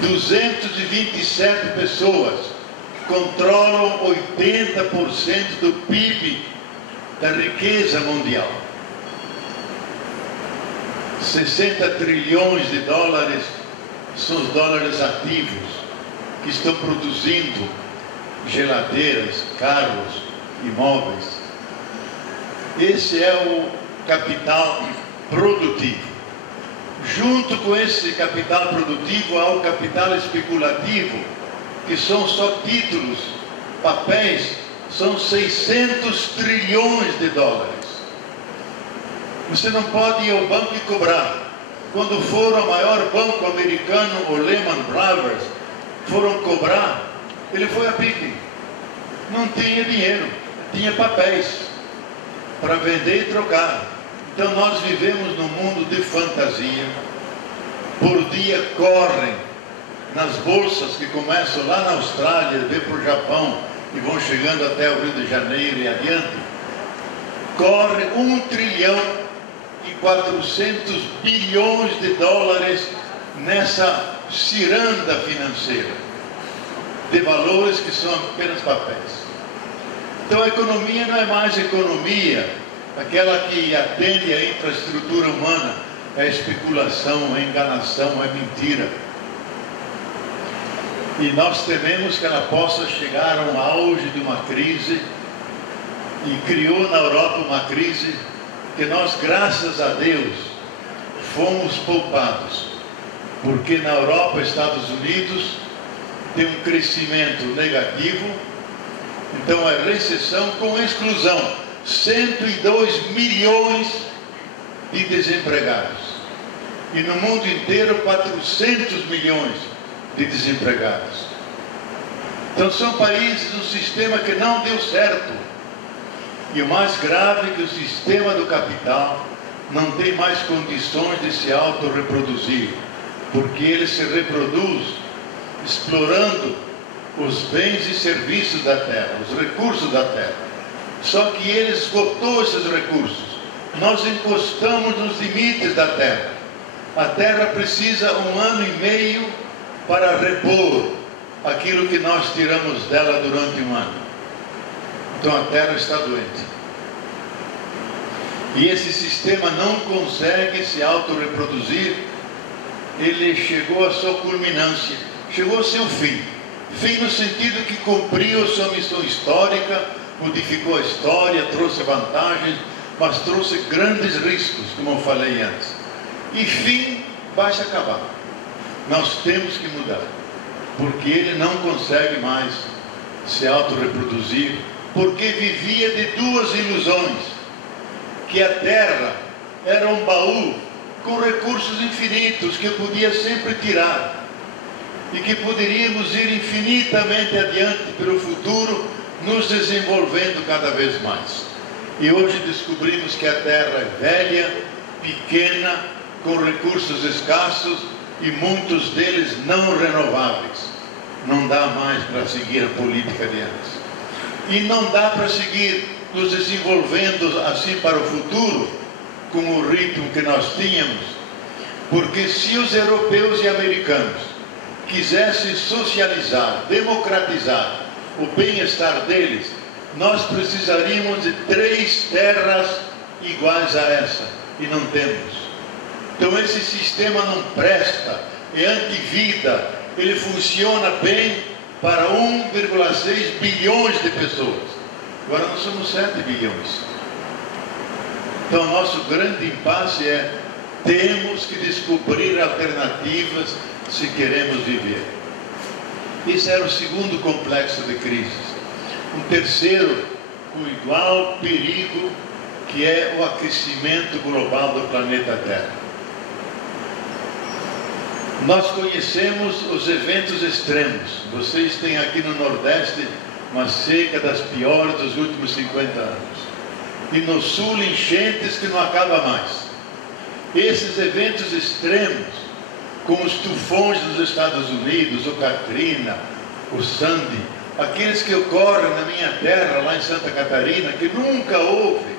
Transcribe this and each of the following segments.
227 pessoas controlam 80% do PIB da riqueza mundial. 60 trilhões de dólares são os dólares ativos que estão produzindo geladeiras, carros, imóveis. Esse é o capital produtivo. Junto com esse capital produtivo há o capital especulativo, que são só títulos, papéis, são 600 trilhões de dólares. Você não pode ir ao banco e cobrar. Quando foram ao maior banco americano, o Lehman Brothers, foram cobrar, ele foi a pique. Não tinha dinheiro, tinha papéis para vender e trocar. Então nós vivemos num mundo de fantasia. Por dia correm nas bolsas que começam lá na Austrália, vêm para o Japão e vão chegando até o Rio de Janeiro e adiante. Corre 1 trilhão e 400 bilhões de dólares nessa ciranda financeira de valores que são apenas papéis. Então a economia não é mais economia, aquela que atende à infraestrutura humana, é especulação, é enganação, é mentira. E nós tememos que ela possa chegar a um auge de uma crise, e criou na Europa uma crise que nós, graças a Deus, fomos poupados, porque na Europa, Estados Unidos, tem um crescimento negativo, então é recessão com exclusão, 102 milhões de desempregados, e no mundo inteiro 400 milhões de desempregados. Então são países, um sistema que não deu certo. E o mais grave é que o sistema do capital não tem mais condições de se autorreproduzir, porque ele se reproduz explorando os bens e serviços da terra, os recursos da terra. Só que ele esgotou esses recursos. Nós encostamos nos limites da terra. A terra precisa 1 ano e meio para repor aquilo que nós tiramos dela durante 1 ano. Então a terra está doente. E esse sistema não consegue se autorreproduzir. Ele chegou à sua culminância, chegou ao seu fim. Fim no sentido que cumpriu a sua missão histórica, modificou a história, trouxe vantagens, mas trouxe grandes riscos, como eu falei antes. E fim vai se acabar. Nós temos que mudar, porque ele não consegue mais se autorreproduzir, porque vivia de 2 ilusões: que a terra era um baú com recursos infinitos que eu podia sempre tirar, e que poderíamos ir infinitamente adiante pelo futuro, nos desenvolvendo cada vez mais. E hoje descobrimos que a terra é velha, pequena, com recursos escassos e muitos deles não renováveis. Não dá mais para seguir a política de antes. E não dá para seguir nos desenvolvendo assim para o futuro, com o ritmo que nós tínhamos, porque se os europeus e americanos quisessem socializar, democratizar o bem-estar deles, nós precisaríamos de 3 terras iguais a essa, e não temos. Então esse sistema não presta, é antivida, ele funciona bem para 1,6 bilhões de pessoas. Agora nós somos 7 bilhões. Então nosso grande impasse é: temos que descobrir alternativas se queremos viver. Esse era o segundo complexo de crises. Um terceiro, com igual perigo, que é o aquecimento global do planeta Terra. Nós conhecemos os eventos extremos. Vocês têm aqui no Nordeste uma seca das piores dos últimos 50 anos. E no Sul, enchentes que não acabam mais. Esses eventos extremos, como os tufões dos Estados Unidos, o Katrina, o Sandy, aqueles que ocorrem na minha terra, lá em Santa Catarina, que nunca houve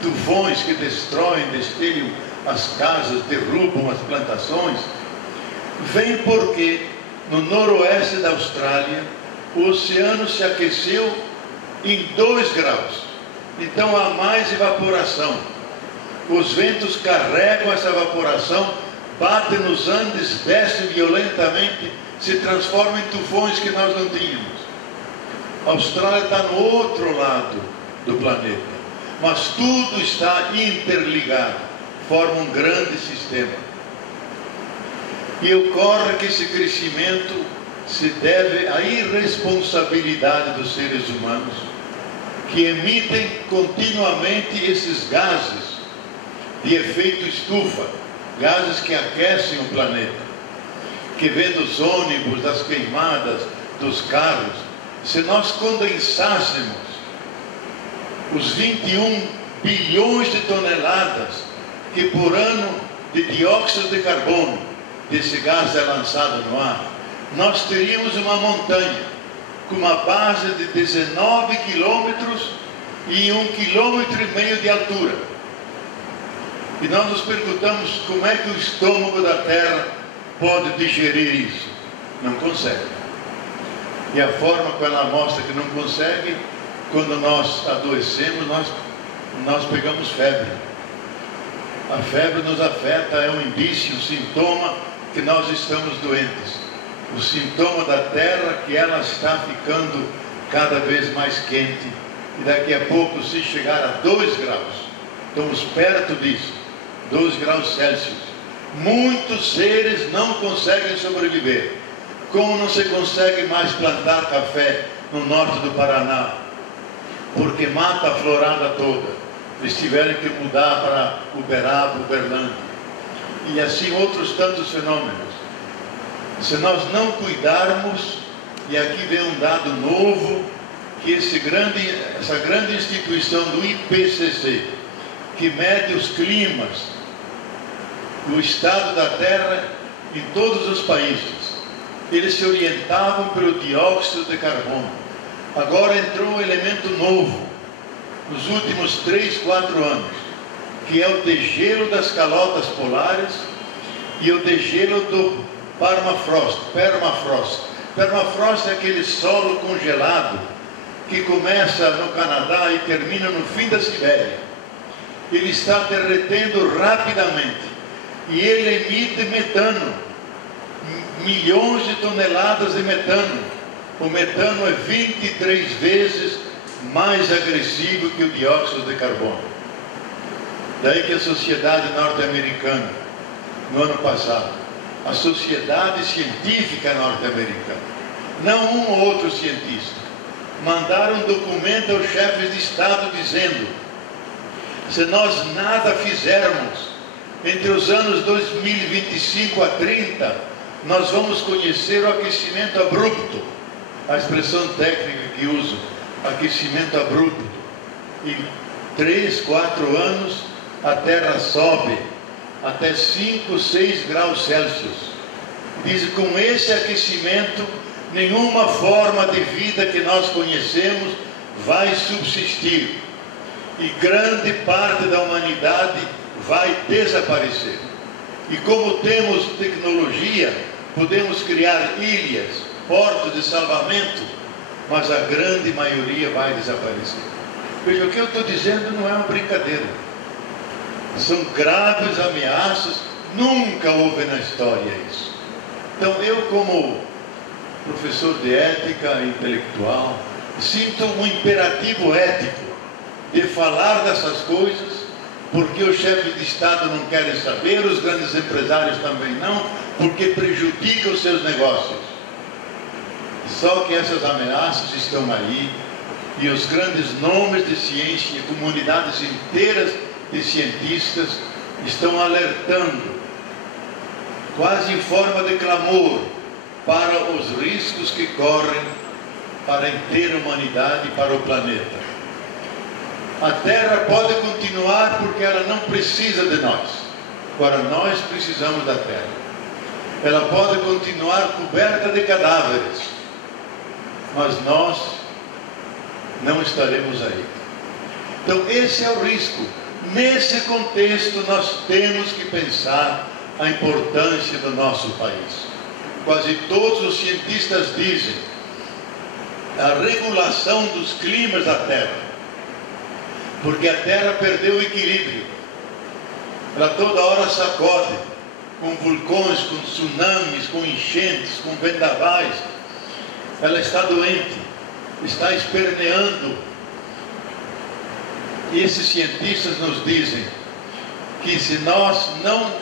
tufões que destroem, destelham as casas, derrubam as plantações. Vem porque no noroeste da Austrália o oceano se aqueceu em 2 graus. Então há mais evaporação. Os ventos carregam essa evaporação, batem nos Andes, descem violentamente, se transformam em tufões que nós não tínhamos. A Austrália está no outro lado do planeta, mas tudo está interligado, forma um grande sistema. E ocorre que esse crescimento se deve à irresponsabilidade dos seres humanos, que emitem continuamente esses gases de efeito estufa, gases que aquecem o planeta, que vem dos ônibus, das queimadas, dos carros. Se nós condensássemos os 21 bilhões de toneladas que por ano de dióxido de carbono desse gás é lançado no ar, nós teríamos uma montanha com uma base de 19 quilômetros e 1,5 km de altura. E nós nos perguntamos como é que o estômago da Terra pode digerir isso. Não consegue. E a forma como ela mostra que não consegue, quando nós adoecemos, nós pegamos febre. A febre nos afeta, é um indício, um sintoma que nós estamos doentes. O sintoma da Terra que ela está ficando cada vez mais quente. E daqui a pouco, se chegar a 2 graus, estamos perto disso, 2 graus Celsius, muitos seres não conseguem sobreviver. Como não se consegue mais plantar café no norte do Paraná, porque mata a florada toda. Eles tiveram que mudar para Uberaba, Uberlândia. E assim outros tantos fenômenos. Se nós não cuidarmos, e aqui vem um dado novo, que essa grande instituição do IPCC, que mede os climas, o estado da Terra em todos os países, eles se orientavam pelo dióxido de carbono. Agora entrou um elemento novo, nos últimos 3, 4 anos, que é o degelo das calotas polares e o degelo do permafrost. Permafrost é aquele solo congelado que começa no Canadá e termina no fim da Sibéria. Ele está derretendo rapidamente e ele emite metano, milhões de toneladas de metano. O metano é 23 vezes mais agressivo que o dióxido de carbono. Daí que a sociedade norte-americana, no ano passado, a sociedade científica norte-americana, não um ou outro cientista, mandaram um documento aos chefes de Estado dizendo: se nós nada fizermos entre os anos 2025 a 30, nós vamos conhecer o aquecimento abrupto, a expressão técnica que uso, aquecimento abrupto. Em 3, 4 anos, a Terra sobe até 5, 6 graus Celsius. Diz que com esse aquecimento, nenhuma forma de vida que nós conhecemos vai subsistir. E grande parte da humanidade vai desaparecer. E como temos tecnologia, podemos criar ilhas, portos de salvamento, mas a grande maioria vai desaparecer. Veja, o que eu estou dizendo não é uma brincadeira. São graves ameaças, nunca houve na história isso. Então eu, como professor de ética intelectual, sinto um imperativo ético de falar dessas coisas, porque os chefes de Estado não querem saber, os grandes empresários também não, porque prejudica os seus negócios. Só que essas ameaças estão aí, e os grandes nomes de ciência, comunidades inteiras de cientistas estão alertando, quase em forma de clamor, para os riscos que correm para a inteira humanidade e para o planeta. A Terra pode continuar porque ela não precisa de nós. Agora nós precisamos da Terra. Ela pode continuar coberta de cadáveres, mas nós não estaremos aí. Então esse é o risco. Nesse contexto nós temos que pensar a importância do nosso país. Quase todos os cientistas dizem a regulação dos climas da Terra, porque a Terra perdeu o equilíbrio. Ela toda hora sacode, com vulcões, com tsunamis, com enchentes, com vendavais. Ela está doente, está esperneando. E esses cientistas nos dizem que se nós não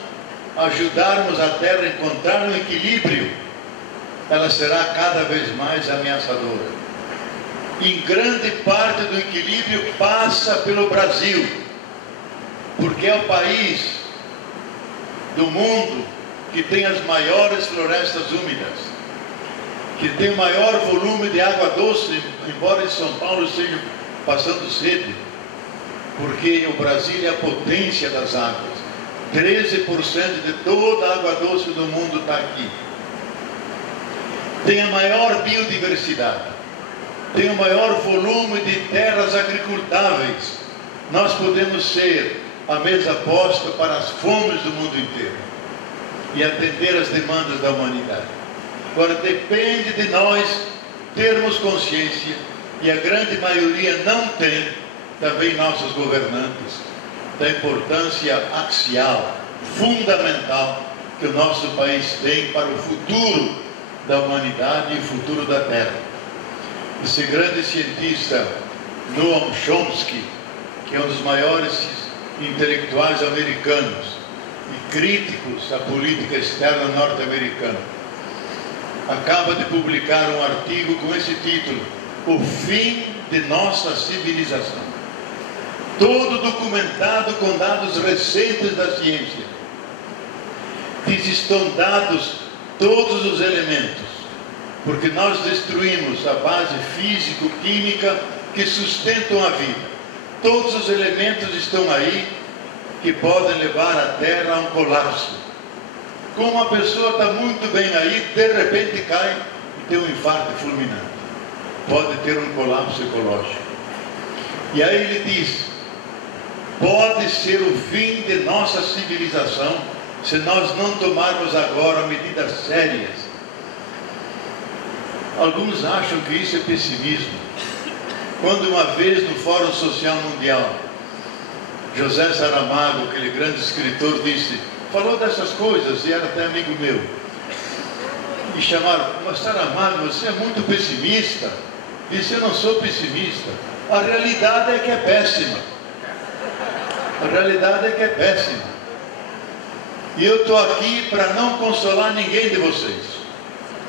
ajudarmos a Terra a encontrar um equilíbrio, ela será cada vez mais ameaçadora. Em grande parte do equilíbrio passa pelo Brasil, porque é o país do mundo que tem as maiores florestas úmidas, que tem o maior volume de água doce, embora em São Paulo esteja passando sede, porque o Brasil é a potência das águas. 13% de toda a água doce do mundo está aqui. Tem a maior biodiversidade, tem o maior volume de terras agricultáveis. Nós podemos ser a mesa posta para as fomes do mundo inteiro e atender as demandas da humanidade. Agora, depende de nós termos consciência, e a grande maioria não tem, também nossos governantes, da importância axial, fundamental, que o nosso país tem para o futuro da humanidade e o futuro da Terra. Esse grande cientista, Noam Chomsky, que é um dos maiores intelectuais americanos e críticos à política externa norte-americana, acaba de publicar um artigo com esse título: O Fim de Nossa Civilização. Todo documentado com dados recentes da ciência. Diz: estão dados todos os elementos, porque nós destruímos a base físico-química que sustentam a vida. Todos os elementos estão aí que podem levar a Terra a um colapso. Como uma pessoa está muito bem aí, de repente cai e tem um infarto fulminante. Pode ter um colapso ecológico. E aí ele diz: pode ser o fim de nossa civilização se nós não tomarmos agora medidas sérias. Alguns acham que isso é pessimismo. Quando uma vez no Fórum Social Mundial, José Saramago, aquele grande escritor, falou dessas coisas, e era até amigo meu, e chamaram: mas Saramago, você é muito pessimista. Disse: eu não sou pessimista, a realidade é que é péssima. A realidade é que é péssima. E eu estou aqui para não consolar ninguém de vocês,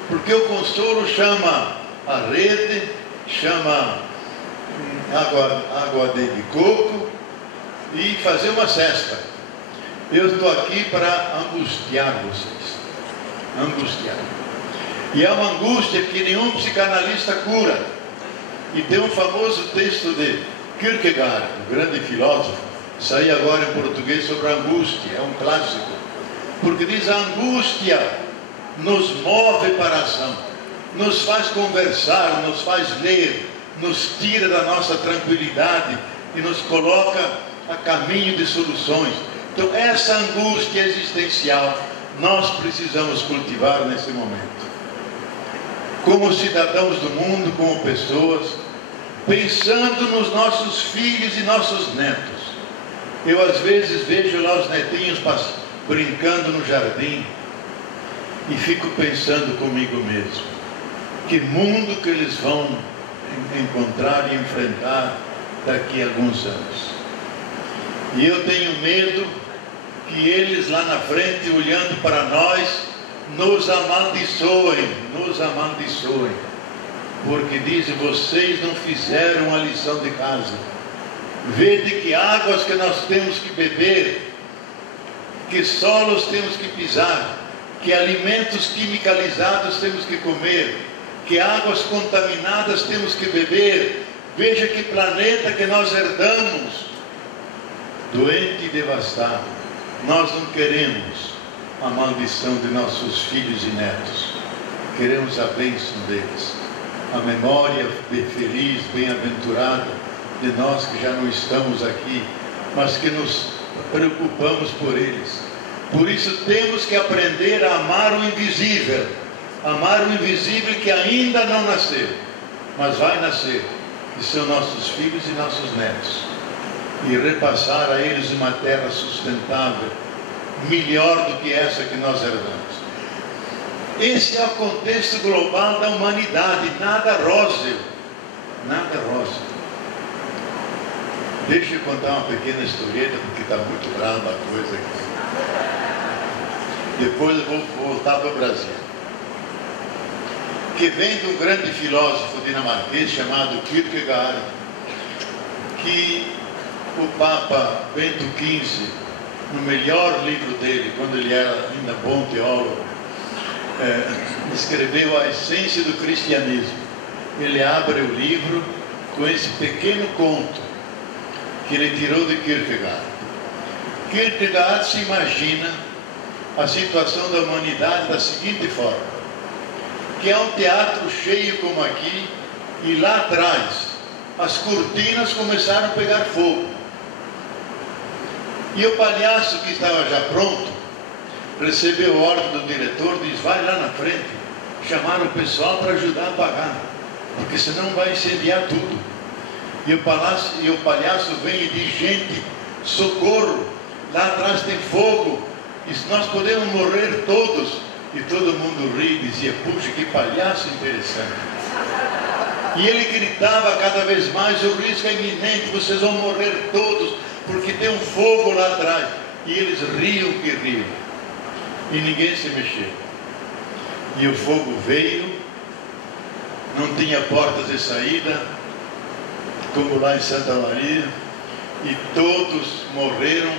porque o consolo chama a rede, chama água de coco e fazer uma cesta. Eu estou aqui para angustiar vocês. Angustiar. E é uma angústia que nenhum psicanalista cura. E tem um famoso texto de Kierkegaard, um grande filósofo, saiu agora em português, sobre a angústia. É um clássico, porque diz: a angústia nos move para a ação, nos faz conversar, nos faz ler, nos tira da nossa tranquilidade e nos coloca a caminho de soluções. Então, essa angústia existencial nós precisamos cultivar nesse momento, como cidadãos do mundo, como pessoas, pensando nos nossos filhos e nossos netos. Eu às vezes vejo lá os netinhos brincando no jardim e fico pensando comigo mesmo: que mundo que eles vão encontrar e enfrentar daqui a alguns anos. E eu tenho medo que eles lá na frente, olhando para nós, nos amaldiçoem, porque dizem: vocês não fizeram a lição de casa. Vede que águas que nós temos que beber, que solos temos que pisar, que alimentos quimicalizados temos que comer, que águas contaminadas temos que beber. Veja que planeta que nós herdamos, doente e devastado. Nós não queremos a maldição de nossos filhos e netos, queremos a bênção deles, a memória feliz, bem-aventurada de nós que já não estamos aqui, mas que nos preocupamos por eles, Por isso temos que aprender a amar o invisível. Amar o invisível que ainda não nasceu, mas vai nascer. E são nossos filhos e nossos netos. E repassar a eles uma terra sustentável, melhor do que essa que nós herdamos. Esse é o contexto global da humanidade, nada róseo, nada róseo. Deixa eu contar uma pequena historieta, porque está muito brava a coisa aqui. Depois eu vou voltar para o Brasil. Que vem de um grande filósofo dinamarquês chamado Kierkegaard, que o Papa Bento XV, no melhor livro dele, quando ele era ainda bom teólogo, escreveu a essência do cristianismo. Ele abre o livro com esse pequeno conto que ele tirou de Kierkegaard. Kierkegaard se imagina a situação da humanidade da seguinte forma: que é um teatro cheio como aqui, e lá atrás as cortinas começaram a pegar fogo. E o palhaço, que estava já pronto, recebeu ordem do diretor, diz: vai lá na frente, chamar o pessoal para ajudar a apagar, porque senão vai incendiar tudo. E o palhaço vem e diz: gente, socorro, lá atrás tem fogo, e nós podemos morrer todos. E todo mundo ri e dizia: puxa, que palhaço interessante. E ele gritava cada vez mais: o risco é iminente, vocês vão morrer todos, porque tem um fogo lá atrás. E eles riam que riam, e ninguém se mexeu. E o fogo veio, não tinha portas de saída, como lá em Santa Maria, e todos morreram.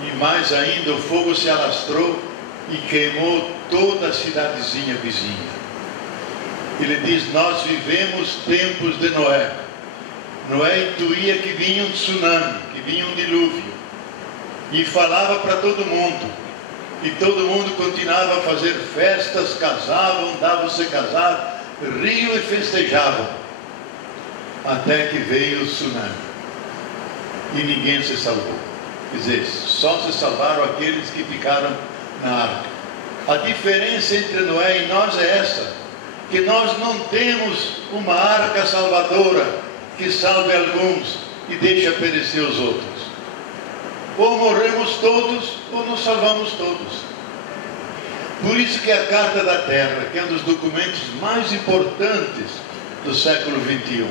E mais ainda, o fogo se alastrou e queimou toda a cidadezinha vizinha. Ele diz: nós vivemos tempos de Noé. Noé intuía que vinha um tsunami, que vinha um dilúvio, e falava para todo mundo, e todo mundo continuava a fazer festas, casavam, davam-se casar, riam e festejavam, até que veio o tsunami e ninguém se salvou. Quer dizer, só se salvaram aqueles que ficaram na arca. A diferença entre Noé e nós é essa: que nós não temos uma arca salvadora que salve alguns e deixa perecer os outros. Ou morremos todos, ou nos salvamos todos. Por isso que a Carta da Terra, que é um dos documentos mais importantes do século XXI,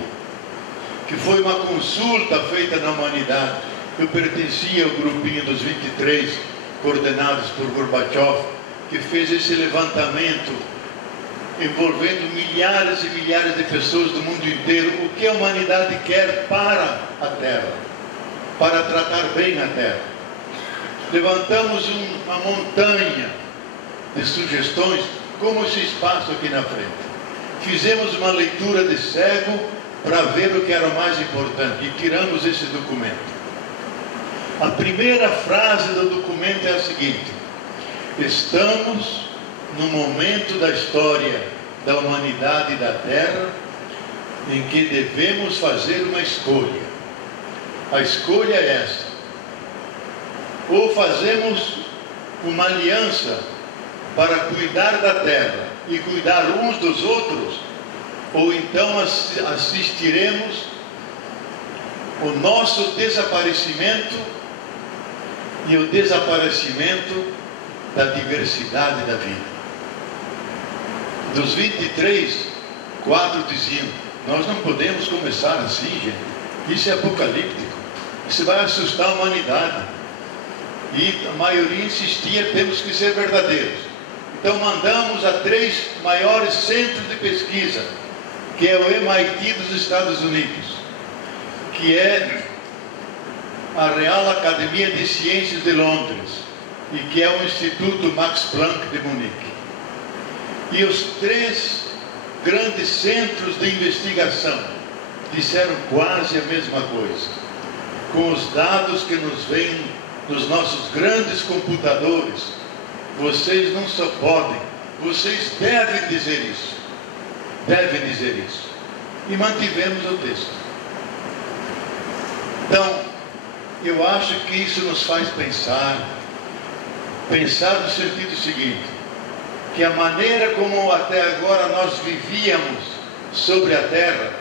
que foi uma consulta feita na humanidade. Eu pertencia ao grupinho dos 23, coordenados por Gorbachev, que fez esse levantamento, envolvendo milhares e milhares de pessoas do mundo inteiro, o que a humanidade quer para a Terra, para tratar bem a Terra. Levantamos uma montanha de sugestões, como esse espaço aqui na frente. Fizemos uma leitura de cego para ver o que era o mais importante, e tiramos esse documento. A primeira frase do documento é a seguinte: estamos no momento da história da humanidade e da Terra em que devemos fazer uma escolha. A escolha é essa: ou fazemos uma aliança para cuidar da Terra e cuidar uns dos outros, ou então assistiremos o nosso desaparecimento e o desaparecimento da diversidade da vida. Dos 23, 4 diziam: nós não podemos começar assim, gente, isso é apocalíptico, isso vai assustar a humanidade. E a maioria insistia: temos que ser verdadeiros. Então mandamos a 3 maiores centros de pesquisa, que é o MIT dos Estados Unidos, que é a Real Academia de Ciências de Londres, e que é o Instituto Max Planck de Munique. E os 3 grandes centros de investigação disseram quase a mesma coisa. Com os dados que nos vêm dos nossos grandes computadores, vocês não só podem, vocês devem dizer isso. Devem dizer isso. E mantivemos o texto. Então, eu acho que isso nos faz pensar pensar no sentido seguinte, que a maneira como até agora nós vivíamos sobre a terra,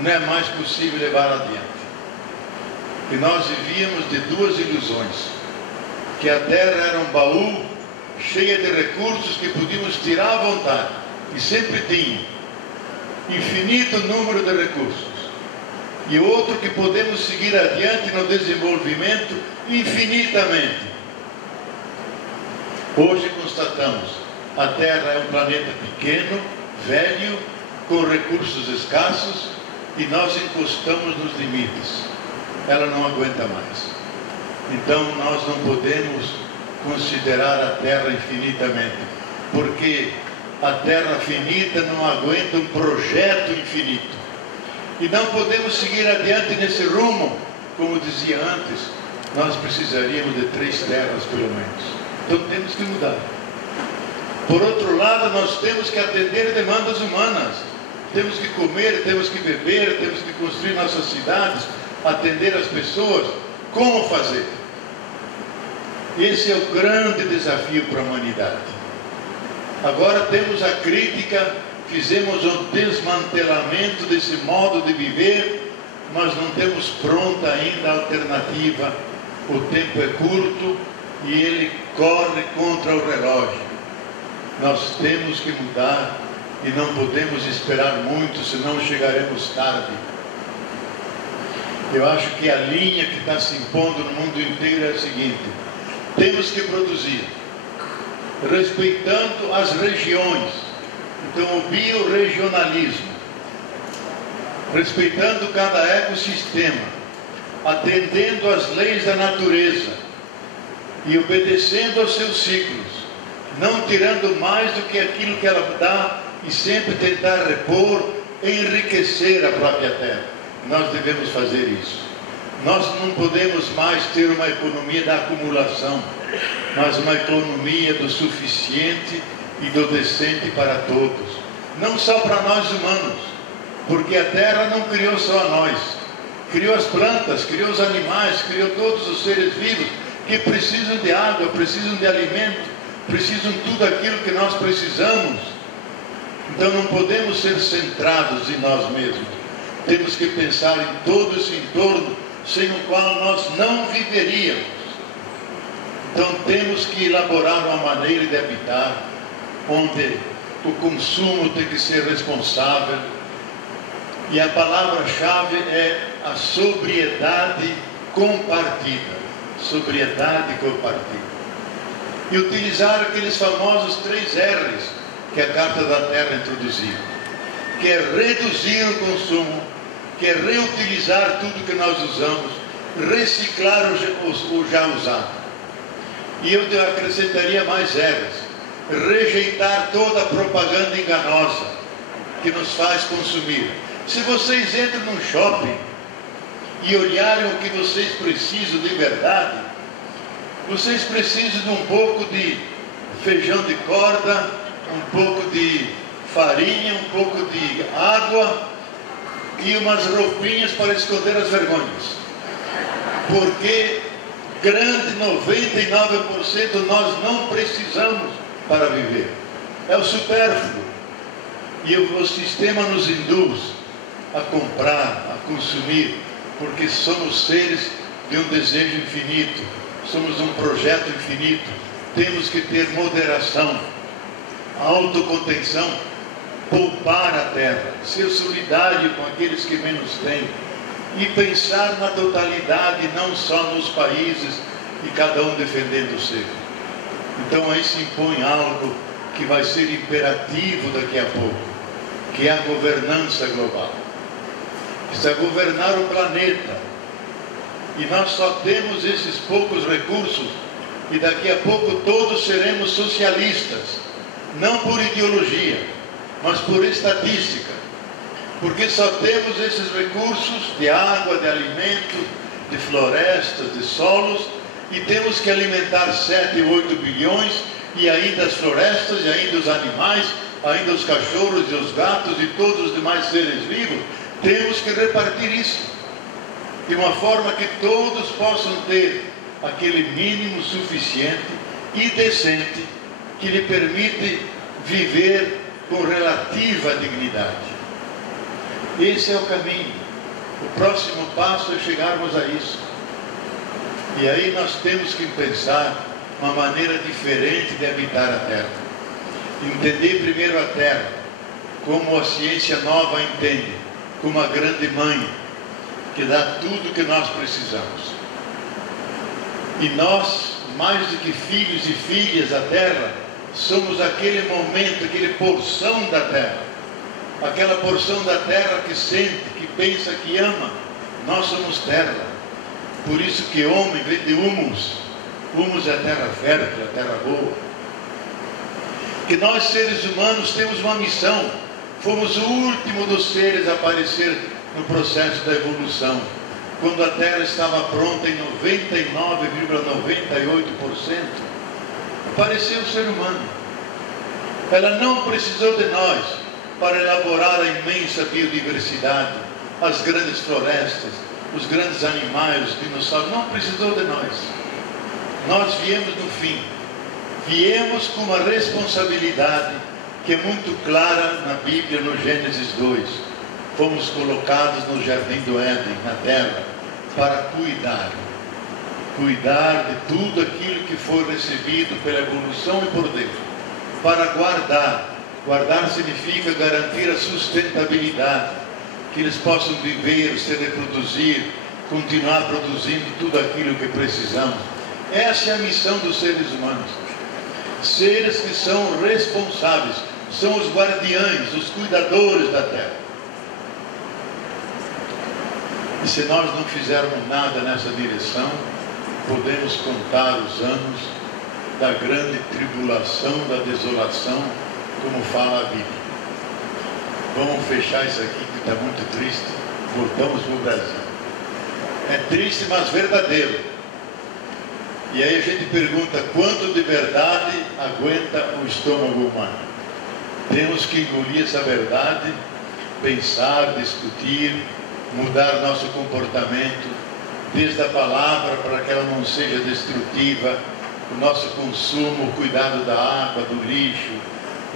não é mais possível levar adiante. E nós vivíamos de duas ilusões, que a terra era um baú cheio de recursos que podíamos tirar à vontade, e sempre tinha infinito número de recursos, e outro que podemos seguir adiante no desenvolvimento infinitamente. Hoje constatamos, a Terra é um planeta pequeno, velho, com recursos escassos, e nós encostamos nos limites. Ela não aguenta mais. Então nós não podemos considerar a Terra infinitamente, porque a Terra finita não aguenta um projeto infinito. E não podemos seguir adiante nesse rumo. Como dizia antes, nós precisaríamos de 3 terras pelo menos. Então temos que mudar. Por outro lado, nós temos que atender demandas humanas. Temos que comer, temos que beber, temos que construir nossas cidades, atender as pessoas. Como fazer? Esse é o grande desafio para a humanidade. Agora temos a crítica, fizemos um desmantelamento desse modo de viver, mas não temos pronta ainda a alternativa. O tempo é curto e ele corre contra o relógio. Nós temos que mudar e não podemos esperar muito, senão chegaremos tarde. Eu acho que a linha que está se impondo no mundo inteiro é a seguinte: temos que produzir, respeitando as regiões. Então, o biorregionalismo, respeitando cada ecossistema, atendendo às leis da natureza e obedecendo aos seus ciclos, não tirando mais do que aquilo que ela dá e sempre tentar repor, enriquecer a própria terra. Nós devemos fazer isso. Nós não podemos mais ter uma economia da acumulação, mas uma economia do suficiente e do decente para todos. Não só para nós humanos, porque a terra não criou só a nós. Criou as plantas, criou os animais, criou todos os seres vivos que precisam de água, precisam de alimento, precisam de tudo aquilo que nós precisamos. Então não podemos ser centrados em nós mesmos. Temos que pensar em todo esse entorno, sem o qual nós não viveríamos. Então temos que elaborar uma maneira de habitar, onde o consumo tem que ser responsável. E a palavra-chave é a sobriedade compartida. Sobriedade compartida. E utilizar aqueles famosos 3 R's que a Carta da Terra introduziu, que é reduzir o consumo, que é reutilizar tudo que nós usamos, reciclar o já usado. E eu acrescentaria mais R's: rejeitar toda a propaganda enganosa que nos faz consumir. Se vocês entram num shopping e olharem o que vocês precisam de verdade, vocês precisam de um pouco de feijão de corda, um pouco de farinha, um pouco de água e umas roupinhas para esconder as vergonhas. Porque grande 99% nós não precisamos para viver. É o supérfluo. E o sistema nos induz a comprar, a consumir, porque somos seres de um desejo infinito, somos um projeto infinito. Temos que ter moderação, autocontenção, poupar a terra, ser solidário com aqueles que menos têm e pensar na totalidade, não só nos países e cada um defendendo o seu. Então aí se impõe algo que vai ser imperativo daqui a pouco, que é a governança global. Precisa governar o planeta. E nós só temos esses poucos recursos e daqui a pouco todos seremos socialistas. Não por ideologia, mas por estatística. Porque só temos esses recursos de água, de alimento, de florestas, de solos, e temos que alimentar 7 ou 8 bilhões, e ainda as florestas, e ainda os animais, ainda os cachorros e os gatos e todos os demais seres vivos. Temos que repartir isso de uma forma que todos possam ter aquele mínimo suficiente e decente que lhe permite viver com relativa dignidade. Esse é o caminho. O próximo passo é chegarmos a isso. E aí nós temos que pensar uma maneira diferente de habitar a Terra. Entender primeiro a Terra, como a ciência nova entende, como a grande mãe, que dá tudo o que nós precisamos. E nós, mais do que filhos e filhas da Terra, somos aquele momento, aquela porção da Terra. Aquela porção da Terra que sente, que pensa, que ama. Nós somos terra. Por isso que homem vem de humus. Humus é a terra fértil, a terra boa. Que nós, seres humanos, temos uma missão. Fomos o último dos seres a aparecer no processo da evolução. Quando a Terra estava pronta em 99,98%, apareceu o ser humano. Ela não precisou de nós para elaborar a imensa biodiversidade, as grandes florestas, os grandes animais, os dinossauros. Não precisou de nós. Nós viemos no fim. Viemos com uma responsabilidade que é muito clara na Bíblia, no Gênesis 2. Fomos colocados no Jardim do Éden, na terra, para cuidar de tudo aquilo que foi recebido pela evolução e por Deus, para guardar. Guardar significa garantir a sustentabilidade, que eles possam viver, se reproduzir, continuar produzindo tudo aquilo que precisamos. Essa é a missão dos seres humanos. Seres que são responsáveis, são os guardiães, os cuidadores da terra. E se nós não fizermos nada nessa direção, podemos contar os anos da grande tribulação, da desolação, como fala a Bíblia. Vamos fechar isso aqui que está muito triste. Voltamos para o Brasil. É triste, mas verdadeiro. E aí a gente pergunta, quanto de verdade aguenta o estômago humano? Temos que engolir essa verdade, pensar, discutir, mudar nosso comportamento, desde a palavra para que ela não seja destrutiva, o nosso consumo, o cuidado da água, do lixo,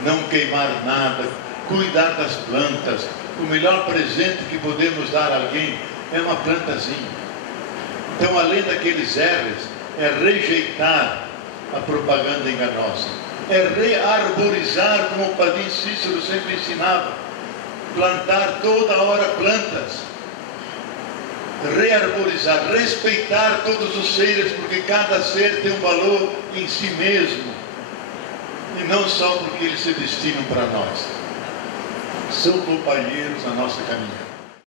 não queimar nada, cuidar das plantas. O melhor presente que podemos dar a alguém é uma plantazinha. Então, além daqueles erros, é rejeitar a propaganda enganosa, é rearborizar, como o Padre Cícero sempre ensinava, plantar toda hora plantas, rearborizar, respeitar todos os seres, porque cada ser tem um valor em si mesmo, e não só porque eles se destinam para nós, são companheiros na nossa caminhada.